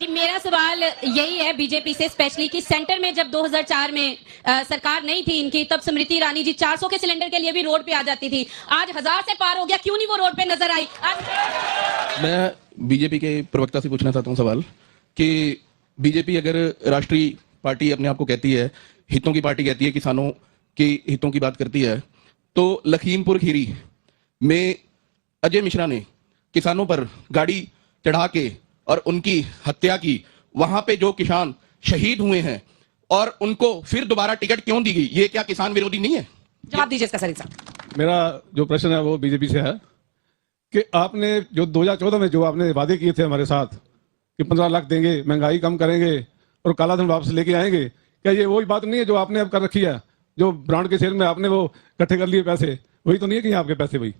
जी, मेरा सवाल यही है बीजेपी से स्पेशली कि सेंटर में जब 2004 में सरकार नहीं थी इनकी, तब स्मृति ईरानी जी 400 के सिलेंडर के लिए भी रोड पे आ जाती थी। आज 1000 से पार हो गया, क्यों नहीं वो रोड पे नजर आई? मैं बीजेपी के प्रवक्ता से पूछना चाहता हूं सवाल कि बीजेपी अगर राष्ट्रीय पार्टी अपने आप को कहती है, हितों की पार्टी कहती है, किसानों के हितों की बात करती है, तो लखीमपुर खीरी में अजय मिश्रा ने किसानों पर गाड़ी चढ़ा के और उनकी हत्या की। वहां पे जो किसान शहीद हुए हैं और उनको फिर दोबारा टिकट क्यों दी गई? ये क्या किसान विरोधी नहीं है? जवाब दीजिए इसका सर साहब। मेरा जो प्रश्न है वो बीजेपी से है कि आपने जो 2014 में जो आपने वादे किए थे हमारे साथ कि 15 लाख देंगे, महंगाई कम करेंगे और काला धन वापस लेके आएंगे, क्या ये वही बात नहीं है जो आपने अब कर रखी है? जो ब्रांड के शेयर में आपने वो इकट्ठे कर लिए पैसे, वही तो नहीं है कि आपके पैसे वही?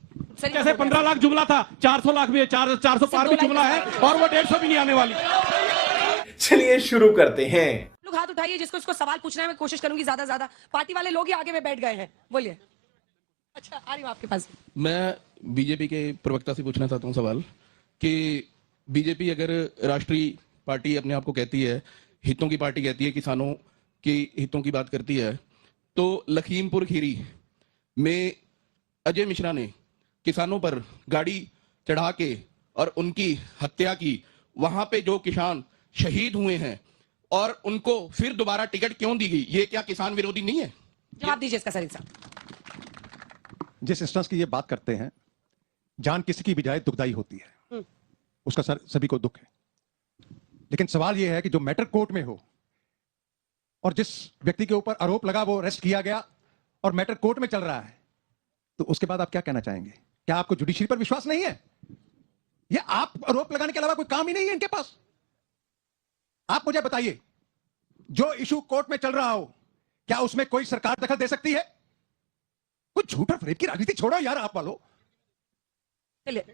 कैसे 15 लाख जुमला था, 400 लाख भी है, 400 पार भी जुमला है और वो 150 भी नहीं आने वाली। चलिए शुरू करते हैं। लोग हाथ उठाइए जिसको इसको सवाल पूछना है, मैं कोशिश करूंगी ज्यादा पार्टी वाले लोग ही आगे में बैठ गए हैं। बोलिए। अच्छा, आ रही हूं आपके पास। मैं बीजेपी के प्रवक्ता से पूछना चाहता हूं सवाल कि बीजेपी अगर राष्ट्रीय पार्टी अपने आप को कहती है, हितों की पार्टी कहती है, किसानों के हितों की बात करती है, तो लखीमपुर खीरी में अजय मिश्रा ने किसानों पर गाड़ी चढ़ा के और उनकी हत्या की। वहां पे जो किसान शहीद हुए हैं और उनको फिर दोबारा टिकट क्यों दी गई? ये क्या किसान विरोधी नहीं है? जवाब दीजिए इसका सर साहब। जिस इंस्टेंस की ये बात करते हैं, जान किसी की बजाय दुखदाई होती है, उसका सर सभी को दुख है। लेकिन सवाल ये है कि जो मैटर कोर्ट में हो और जिस व्यक्ति के ऊपर आरोप लगा वो अरेस्ट किया गया और मैटर कोर्ट में चल रहा है, तो उसके बाद आप क्या कहना चाहेंगे? क्या आपको जुडिशरी पर विश्वास नहीं है? या आप आरोप लगाने के अलावा कोई काम ही नहीं है इनके पास? आप मुझे बताइए, जो इशू कोर्ट में चल रहा हो, क्या उसमें कोई सरकार दखल दे सकती है? कुछ झूठ और फरेब की राजनीति छोड़ो यार आप वालों। चलिए,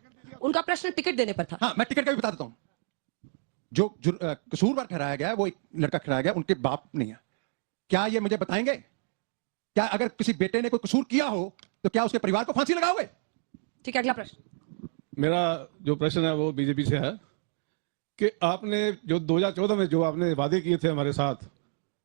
उनका प्रश्न टिकट देने पर था। हाँ, मैं टिकट का भी बता देता हूं। जो कसूरवार ठहराया गया है, वो एक लड़का ठहराया गया, उनके बाप नहीं है। क्या ये मुझे बताएंगे? क्या अगर किसी बेटे ने कोई कसूर किया हो तो क्या उसके परिवार को फांसी लगाओगे? ठीक है, अगला प्रश्न। मेरा जो प्रश्न है वो बीजेपी से है कि आपने जो 2014 में जो आपने वादे किए थे हमारे साथ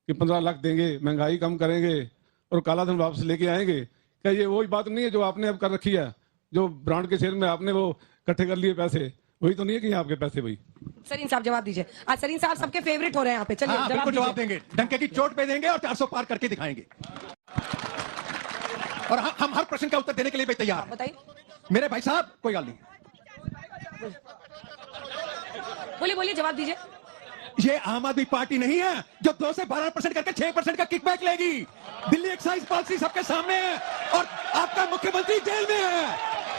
कि 15 लाख देंगे, महंगाई कम करेंगे और काला धन वापस लेके आएंगे, क्या ये वही बात नहीं है जो आपने अब कर रखी है? जो ब्रांड के शेयर में आपने वो इकट्ठे कर लिए पैसे, वही तो नहीं है कि आपके पैसे वही? सरीन साहब जवाब दीजिए। आज सरीन साहब सबके फेवरेट हो रहे हैं यहाँ पे। चलिए, हाँ, बिल्कुल जवाब देंगे, डंके की चोट पे देंगे और 400 पार करके दिखाएंगे। और हम हर प्रश्न का उत्तर देने के लिए भी तैयार हैं। बताइए। मेरे भाई साहब, कोई गल नहीं, बोलिए, जवाब दीजिए। ये आम आदमी पार्टी नहीं है जो 2 से 12% करके 6% का किकबैक लेगी। दिल्ली एक्साइज पॉलिसी सबके सामने है और आपका मुख्यमंत्री जेल में है।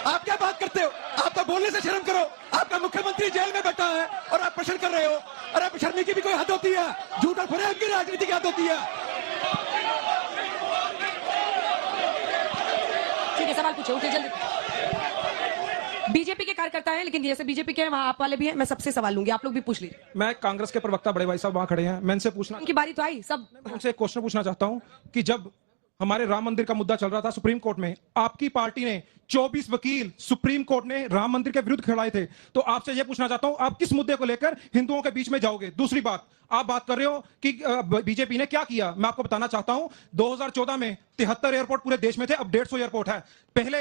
आप क्या बात करते हो? आपका बोलने से शर्म करो। आपका मुख्यमंत्री जेल में बैठा है और आप प्रश्न कर रहे हो। अरे शर्मी की भी कोई हद होती है? झूठ और फरेब की राजनीति की हद होती है। ठीक है, सवाल पूछो, उठिए जल्दी। बीजेपी के कार्यकर्ता हैं, लेकिन जैसे बीजेपी के हैं वहां आप वाले भी हैं। मैं सबसे सवाल लूंगी, आप लोग भी पूछ लीजिए। मैं कांग्रेस के प्रवक्ता बड़े भाई साहब वहां खड़े हैं, मैं इनसे पूछना, उनकी बारी तो आई सब। मैं उनसे एक क्वेश्चन पूछना चाहता हूं कि जब हमारे राम मंदिर का मुद्दा चल रहा था सुप्रीम कोर्ट में, आपकी पार्टी ने 24 वकील सुप्रीम कोर्ट ने राम मंदिर के विरुद्ध खड़ाए थे, तो आपसे यह पूछना चाहता हूं आप किस मुद्दे को लेकर हिंदुओं के बीच में जाओगे? दूसरी बात, आप बात कर रहे हो कि बीजेपी ने क्या किया। मैं आपको बताना चाहता हूं 2014 में 73 एयरपोर्ट पूरे देश में थे, अब 150 एयरपोर्ट है। पहले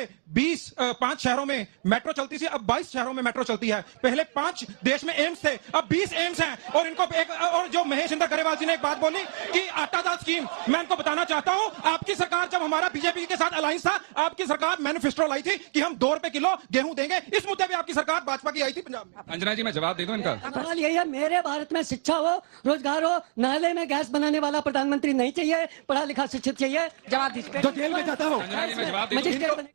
5 शहरों में मेट्रो चलती थी, अब 22 शहरों में मेट्रो चलती है। पहले 5 देश में एम्स थे, अब 20 एम्स हैं। और इनको और जो महेश इंद्र गरेवाल जी ने एक बात बोली कि आटा दाल स्कीम, मैं इनको बताना चाहता हूं आपकी सरकार, जब हमारा बीजेपी के साथ अलायंस था, आपकी सरकार मैनिफेस्टो लाई थी कि हम 2 रुपए किलो गेहूं देंगे। इस मुद्दे पे आपकी सरकार भाजपा की आई थी पंजाब में। अंजना जी, मैं जवाब दे दूं इनका? सवाल यही है, मेरे भारत में शिक्षा हो, रोजगार हो, नाले में गैस बनाने वाला प्रधानमंत्री नहीं चाहिए, पढ़ा लिखा शिक्षित चाहिए। जवाब दीजिए। जो जेल में जाता हो। अंजना जी, मैं जवाब दे दूं?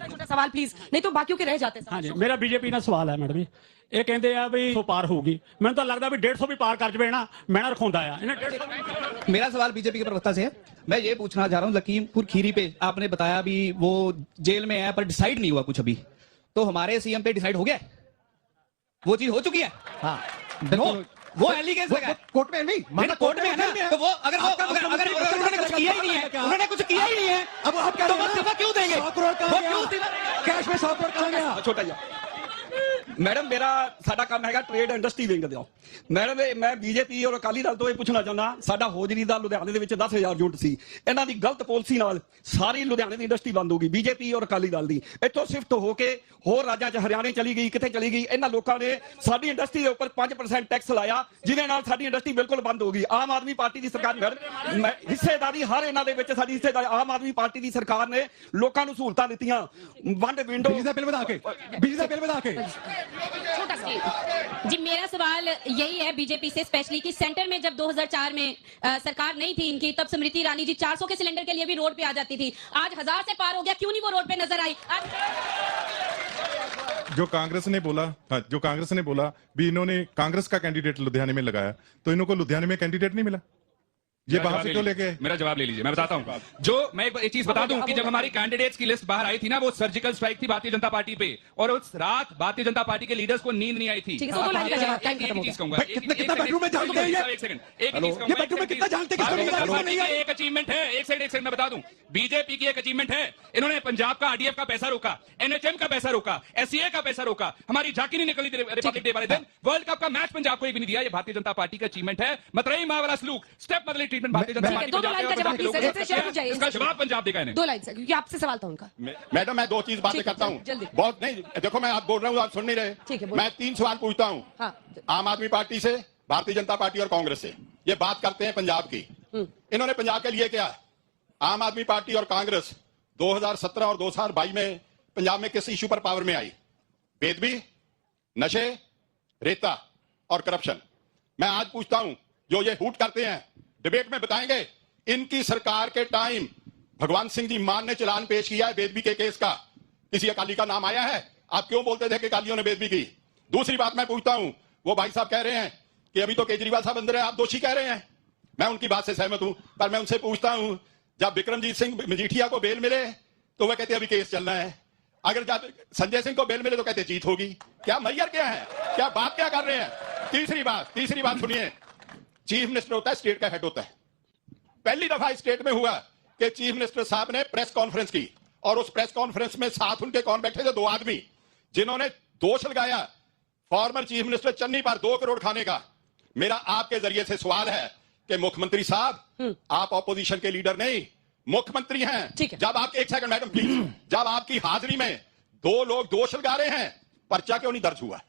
छोटा सवाल प्लीज, नहीं तो बाकियों के रह जाते हैं। हाँ जी, मेरा बीजेपी ਨਾਲ ਸਵਾਲ ਹੈ ਮੈਡਮ ਜੀ। ਇਹ ਕਹਿੰਦੇ ਆ ਵੀ 100 ਪਾਰ ਹੋਊਗੀ, ਮੈਨੂੰ ਤਾਂ ਲੱਗਦਾ ਵੀ 150 ਵੀ ਪਾਰ ਕਰ ਜਵੇ ਨਾ, ਮੈਂ ਨਾ ਰਖਾਉਂਦਾ ਆ ਇਹਨੇ 150। मेरा सवाल बीजेपी के प्रवक्ता से है। मैं ये पूछना चाह रहा हूँ, लखीमपुर खीरी पे आपने बताया भी वो जेल में है पर डिसाइड नहीं हुआ कुछ अभी, तो हमारे सीएम पे डिसाइड हो गया? वो चीज हो चुकी है? हाँ, वो एलिगेंस लगा कोर्ट में नहीं, माना कोर्ट में है ना, तो वो अगर उन्होंने कुछ किया ही नहीं है, उन्होंने कुछ किया ही नहीं है, अब आप क्या तो वो इस्तीफा क्यों देंगे? 100 करोड़ का वो क्यों इस्तीफा? कैश में 100 करोड़ का गया। छोटा ਮੈਡਮ ਮੇਰਾ ਸਾਡਾ ਕੰਮ ਹੈਗਾ ਟ੍ਰੇਡ ਇੰਡਸਟਰੀ ਵਿੰਗ ਦਾ। ਮੈਡਮ ਮੈਂ ਬੀਜੇਪੀ ਔਰ ਅਕਾਲੀ ਦਲ ਤੋਂ ਇਹ ਪੁੱਛਣਾ ਚਾਹੁੰਦਾ, ਸਾਡਾ ਹੋਜਰੀ ਦਾ ਲੁਧਿਆਣੇ ਦੇ ਵਿੱਚ 10,000 ਯੂਨਿਟ ਸੀ, ਇਹਨਾਂ ਦੀ ਗਲਤ ਪਾਲਿਸੀ ਨਾਲ ਸਾਰੀ ਲੁਧਿਆਣੇ ਦੀ ਇੰਡਸਟਰੀ ਬੰਦ ਹੋ ਗਈ, ਬੀਜੇਪੀ ਔਰ ਅਕਾਲੀ ਦਲ ਦੀ। ਇੱਥੋਂ ਸ਼ਿਫਟ ਹੋ ਕੇ ਹੋਰ ਰਾਜਾਂ 'ਚ ਹਰਿਆਣੇ ਚਲੀ ਗਈ, ਕਿੱਥੇ ਚਲੀ ਗਈ। ਇਹਨਾਂ ਲੋਕਾਂ ਨੇ ਸਾਡੀ ਇੰਡਸਟਰੀ ਦੇ ਉੱਪਰ 5% ਟੈਕਸ ਲਾਇਆ, ਜਿਹਦੇ ਨਾਲ ਸਾਡੀ ਇੰਡਸਟਰੀ ਬਿਲਕੁਲ ਬੰਦ ਹੋ ਗਈ। ਆਮ ਆਦਮੀ ਪਾਰਟੀ ਦੀ ਸਰਕਾਰ ਹਿੱਸੇਦਾਰੀ ਹਰ ਇਹਨਾਂ ਦੇ ਵਿੱਚ ਸਾਡੀ ਹਿੱਸੇਦਾਰੀ। ਆਮ ਆਦਮੀ ਪਾਰਟੀ ਦੀ ਸਰਕਾਰ ਨੇ ਲੋਕਾਂ ਨੂੰ ਸਹੂਲਤਾਂ ਦਿੱਤੀਆਂ, ਵੰਡ ਵਿੰਡੋ बिजली बिल बता के छोटा सा जी, मेरा सवाल यही है बीजेपी से स्पेशली कि सेंटर में जब 2004 में सरकार नहीं थी इनकी, तब स्मृति ईरानी जी 400 के सिलेंडर के लिए भी रोड पे आ जाती थी। आज 1000 से पार हो गया, क्यों नहीं वो रोड पे नजर आई? जो कांग्रेस ने बोला भी इन्होंने कांग्रेस का कैंडिडेट लुधियाने में लगाया, तो इनको लुधियाने में कैंडिडेट नहीं मिला, ये बाहर से क्यों लेके? मेरा जवाब ले लीजिए, मैं बताता हूं। जो मैं एक चीज बता दूं कि जब हमारी कैंडिडेट्स की लिस्ट बाहर आई थी ना, वो सर्जिकल स्ट्राइक थी भारतीय जनता पार्टी पे, और उस रात भारतीय जनता पार्टी के लीडर्स को नींद नहीं आई थी। ठीक है, दो लाइन का जवाब, टाइम खत्म हो गया। कितना बेडरूम में जानते हैं ये? एक सेकंड, एक ये बेडरूम में कितना जानते हैं? एक अचीवमेंट है, एक सेकंड मैं बता दूं, बीजेपी की एक अचीवमेंट है, इन्होंने पंजाब का आरडीएफ का पैसा रोका, एनएचएम का पैसा रोका, एससीए का पैसा रोका, हमारी झांकी नहीं निकली रिपब्लिक डे वाले दिन, वर्ल्ड कप का मैच पंजाब को भी नहीं दिया। ये भारतीय जनता पार्टी का अचीवमेंट है। मतरई माँ वाला सलूक, स्टेप मदली ट्रीटमेंट भारतीय जनता पार्टी दो लाइन का जवाब प्लीज सर, जैसे शेयर चाहिए इसका जवाब पंजाब देगा इन्हें। 2 लाइन से, क्योंकि आपसे सवाल था उनका। मैडम मैं 2 चीज बातें करता हूँ, जल्दी। बहुत नहीं, देखो मैं आप बोल रहा हूँ, आप सुन नहीं रहे। ठीक है, मैं 3 सवाल पूछता हूँ, हाँ, आम आदमी पार्टी से, भारतीय जनता पार्टी और कांग्रेस से। ये बात करते हैं पंजाब की, इन्होंने पंजाब के लिए क्या? आम आदमी पार्टी और कांग्रेस 2017 और 2022 में पंजाब में किस इश्यू पर पावर में आई? बेदबी, नशे, रेता और करप्शन। मैं आज पूछता हूं, जो ये हूट करते हैं, डिबेट में बताएंगे इनकी सरकार के टाइम भगवान सिंह जी मान ने चलान पेश किया है बेदबी के केस का, किसी अकाली का नाम आया है? आप क्यों बोलते थे कि अकालियों ने बेदबी की? दूसरी बात मैं पूछता हूं, वो भाई साहब कह रहे हैं कि अभी तो केजरीवाल साहब अंदर है, आप दोषी कह रहे हैं, मैं उनकी बात से सहमत हूं, पर मैं उनसे पूछता हूं, जब विक्रमजीत सिंह मजीठिया को बेल मिले तो वह कहते अभी केस चलना है, अगर जब संजय सिंह को बेल मिले तो कहते जीत होगी। क्या मैयर क्या है? क्या बात क्या कर रहे हैं? तीसरी बात सुनिए, चीफ मिनिस्टर होता है, स्टेट का हेड होता है। पहली दफा स्टेट में हुआ कि चीफ मिनिस्टर साहब ने प्रेस कॉन्फ्रेंस की, और उस प्रेस कॉन्फ्रेंस में साथ उनके कौन बैठे थे? 2 आदमी जिन्होंने दोष लगाया फॉर्मर चीफ मिनिस्टर चन्नी पर 2 करोड़ खाने का। मेरा आपके जरिए से सवाल है कि मुख्यमंत्री साहब, आप ऑपोजिशन के लीडर नहीं, मुख्यमंत्री हैं। जब आप, एक सेकंड मैडम प्लीज, जब आपकी हाजिरी में 2 लोग दोष लगा रहे हैं, पर्चा क्यों नहीं दर्ज हुआ?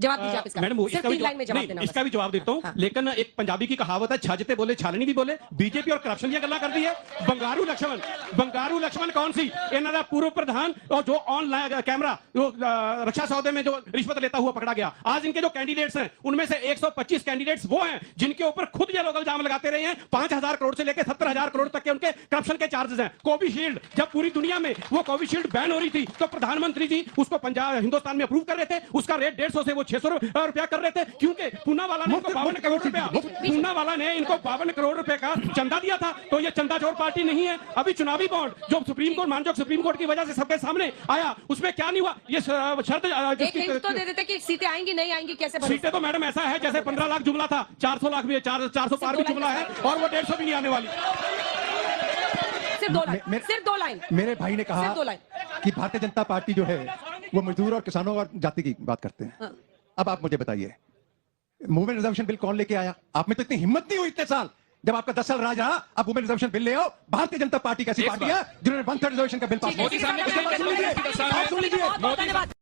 जवाब दीजिए आप इसका। मैडम सिर्फ 3 लाइन में जवाब देना। इसका भी जवाब देता हूं, लेकिन एक पंजाबी की कहावत है, छाजते बोले छालनी भी बोले। बीजेपी और करप्शन की गल्ला कर दी है। बंगारू लक्ष्मण कौन सी? इन्हों का पूर्व प्रधान और जो ऑनलाइन कैमरा रक्षा सौदे में जो रिश्वत लेता हुआ पकड़ा गया। आज इनके जो कैंडिडेट्स हैं, उनमें से 125 कैंडिडेट्स वो हैं जिनके ऊपर खुद ये लोग इल्जाम लगाते रहे हैं। 5,000 करोड़ से लेकर 70,000 करोड़ तक के उनके करप्शन के चार्जेस हैं। कोविशील्ड, जब पूरी दुनिया में वो कोविशील्ड बैन हो रही थी, तो प्रधानमंत्री जी उसको पंजाब हिंदुस्तान में अप्रूव कर रहे थे। उसका रेट 150 से वो 600 रुपया कर रहे थे, क्योंकि पूनावाला ने इनको 52 करोड़ रुपया, पूनावाला ने इनको 52 करोड़ रुपए का चंदा दिया था। तो ये चंदा चोर पार्टी नहीं है। अभी चुनावी बॉन्ड जो सुप्रीम कोर्ट, मानजो सुप्रीम कोर्ट की वजह से सबके सामने आया, उसमें क्या नहीं हुआ? ये शर्त एक हिंट तो दे देते कि सीटें आएंगी नहीं आएंगी, कैसे भरोसा? सीटें तो मैडम ऐसा है जैसे 15 लाख जुमला था, 400 लाख भी, 400 पार भी जुमला है, और वो 150 भी नहीं आने वाली। सिर्फ 2 लाइन। मेरे भाई ने कहा कि भारतीय जनता पार्टी जो है वो मजदूर और किसानों और जाति की बात करते हैं। अब आप मुझे बताइए, वुमेन रिजर्वेशन बिल कौन लेके आया? आप में तो इतनी हिम्मत नहीं हुई इतने साल, जब आपका 10 साल राज रहा, आप वुमेन रिजर्वेशन बिल ले आओ। भारतीय जनता पार्टी कैसी पार्टी है जिन्होंने 1/3 रिजर्वेशन का बिल पास किया? धन्यवाद।